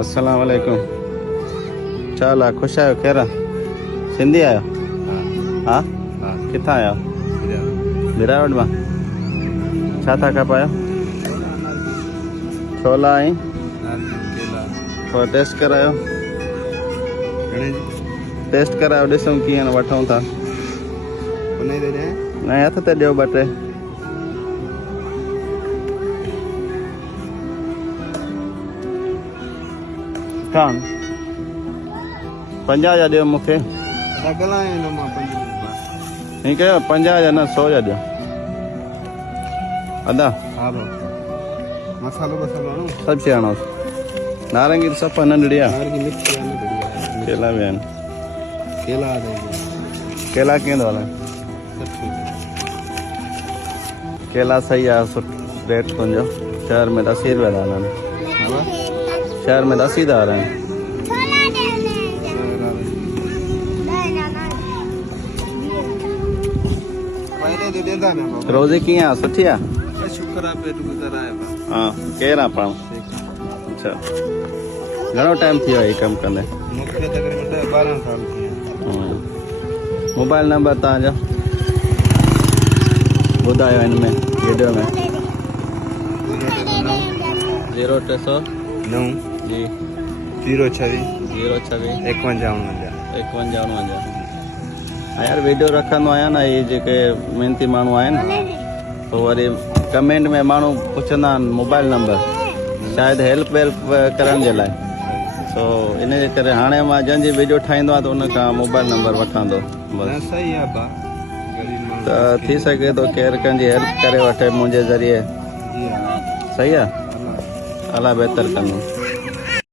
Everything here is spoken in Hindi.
अस्सलाम वालेकुम। चल खुश आयो केरा सिंधी आयो हाँ किथां आयो बिरावट मां छा था खपायो छोला ऐं थोरो टेस्ट करायो ॾिसूं कीअं वठूं था न हथ ते ॾियो ॿ टे कान 50 जा ॾियो मूंखे हीअं कयो 50 जा न 100 जा ॾियो अदा मसालो सभु शइ आणोसि नारंगी सफ़ा नंढड़ी आहे केला बि आहिनि केला कीअं थो हले केला सही आहे सुठो रेट तुंहिंजो शहर में 80 रुपया था हलनि शहर में 80 था हलनि रोज़ी कीअं आहे सुठी आहे हाँ केरु आहे पाण अच्छा घणो टाइम थी वियो आहे कमु कंदे मोबाइल नंबर तव्हांजो ॿुधायो हिन में वीडियो में 0309 जी 026 51 यार वीडियो रखंदो आहियां न इहे जेके महिनती माण्हू आहिनि पोइ वरी कमेंट में माण्हू पुछंदा आहिनि मोबाइल नंबर शायदि हेल्प वेल्प करण जे लाइ सो इन जे करे हाणे मां जंहिंजी वीडियो ठाहींदो आहियां त उन खां मोबाइल नंबर वठंदो बसि त थी सघे थो केरु कंहिंजी हेल्प करे वठे मुंहिंजे ज़रिए सही आहे अलाह बहितर कंदो